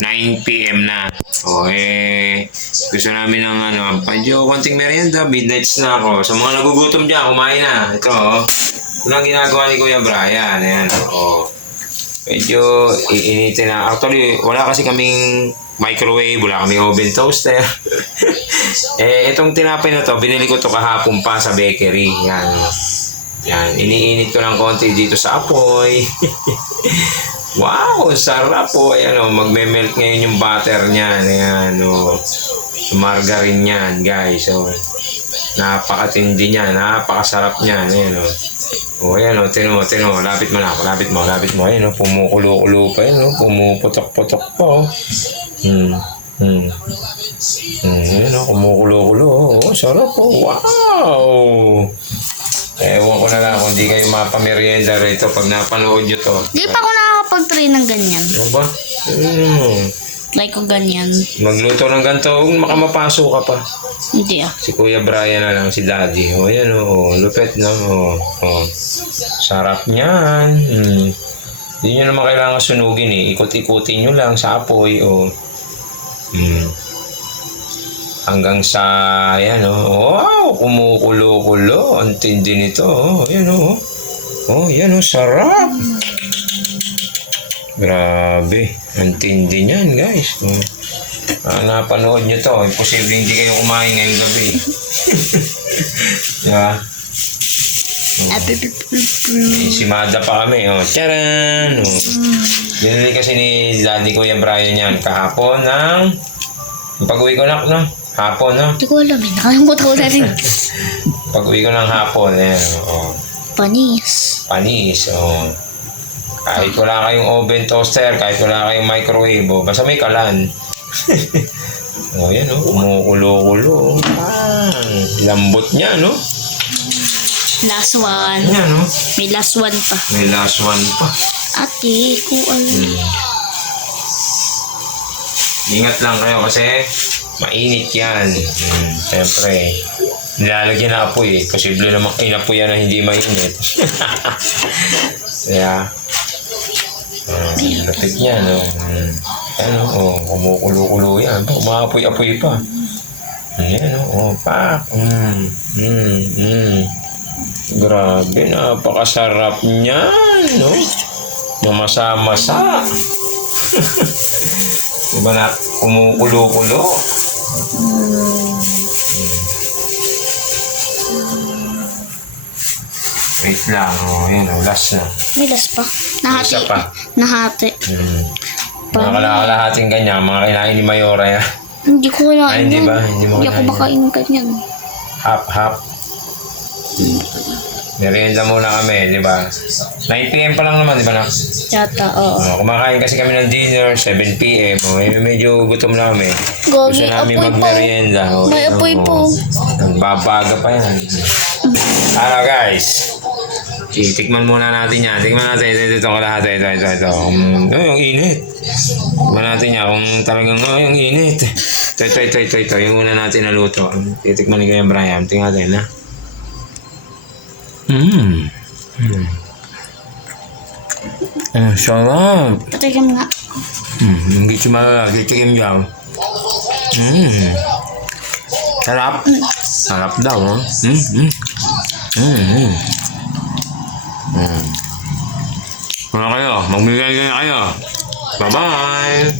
9 PM na. O gusto namin ng medyo konting merienda, midnights na ako. Sa mga nagugutom dyan, kumain na. Ito ito lang ginagawa ni Kuya Brian. Ayan, medyo iinitin na. Actually, wala kasi kaming microwave, wala kaming oven toaster. Itong tinapay na to, binili ko to kahapon pa sa bakery. Yan, iniinit ko ng konti dito sa apoy. Wow, sarap po. Ayan magme-melt ngayon yung butter niyan. Ayan margarine niyan, guys. Napakatindi niyan, napakasarap niyan. Ayan ayan tino, lapit mo. Ayan pumukulo-kulo pa yan, pumuputok-putok pa. Ayan kumukulo-kulo. Sarap po. Wow! Ewan ko na lang kung di kayo mapamerienda rito pag napanood nyo to. Di pa ako nakakapag-try ng ganyan. Ano ba? Like ko ganyan. Magluto ng ganito, makamapasok ka pa. Hindi Si Kuya Brian na lang, si Daddy. Ayan lupet na. Sarap niyan. Hindi nyo naman kailangan sunugin Ikot-ikutin nyo lang sa apoy. Hanggang sa, wow, kumukulo-kulo. Ang tindi nito. Ayan sarap. Grabe. Ang tindi niyan, guys. Napanood nyo to. Imposible hindi kayo kumain ngayong gabi. Diba? Simada pa kami. Tcharan! Binili kasi ni Daddy Kuya Brian yan kahapon ng pag-uwi ko na, hapon, Hindi ko alam nakalimutan ko na rin. Pag-uwi ko ng hapon, Panis. Kahit wala kayong oven toaster, kahit wala kayong microwave, basta may kalan. Ayan kumukulo-kulo. Lambot niya, Last one. Ayan, May last one pa. May last one pa. Ate, Ingat lang kayo kasi mainit yan. Siyempre, nilalagyan na apoy Posible naman inapoy yan na hindi mainit. Kaya, lapit niya, kumukulo-kulo yan. Umaapoy-apoy pa. Ayan, pak. Grabe, napakasarap niyan, Mamasa-masa. Diba na kumukulo-kulo? Wait lang, ayan last na. May last pa. Nahati. Isa pa. Nahati. Mga kalahalahating ganyan, mga kinain ni Mayora yan. Hindi ko kailangan Hindi ba? Hindi mo ako makain ng ganyan. Hap. Merienda muna kami, di ba? 9 PM pa lang naman, di ba na? Yata, oo. Kumakain kasi kami ng dinner, 7 PM. Medyo gutom na kami. Gogi, Gusto namin apoy magmerienda. May apoy po. Nagbabaga pa yan. Guys. Tikman muna natin yan. Tikman natin. Ito kalahati. Ito. Yung init. Tikman natin yan kung talagang yung init. Ito. Yung una natin naluto. Titikman ni Kuya Brian. Tingnan natin, ha? Sarap. Patikim nga. Hindi siya magkitikim yan. Sarap. Sarap daw, Mga kayo, magbigay kayo. Bye-bye.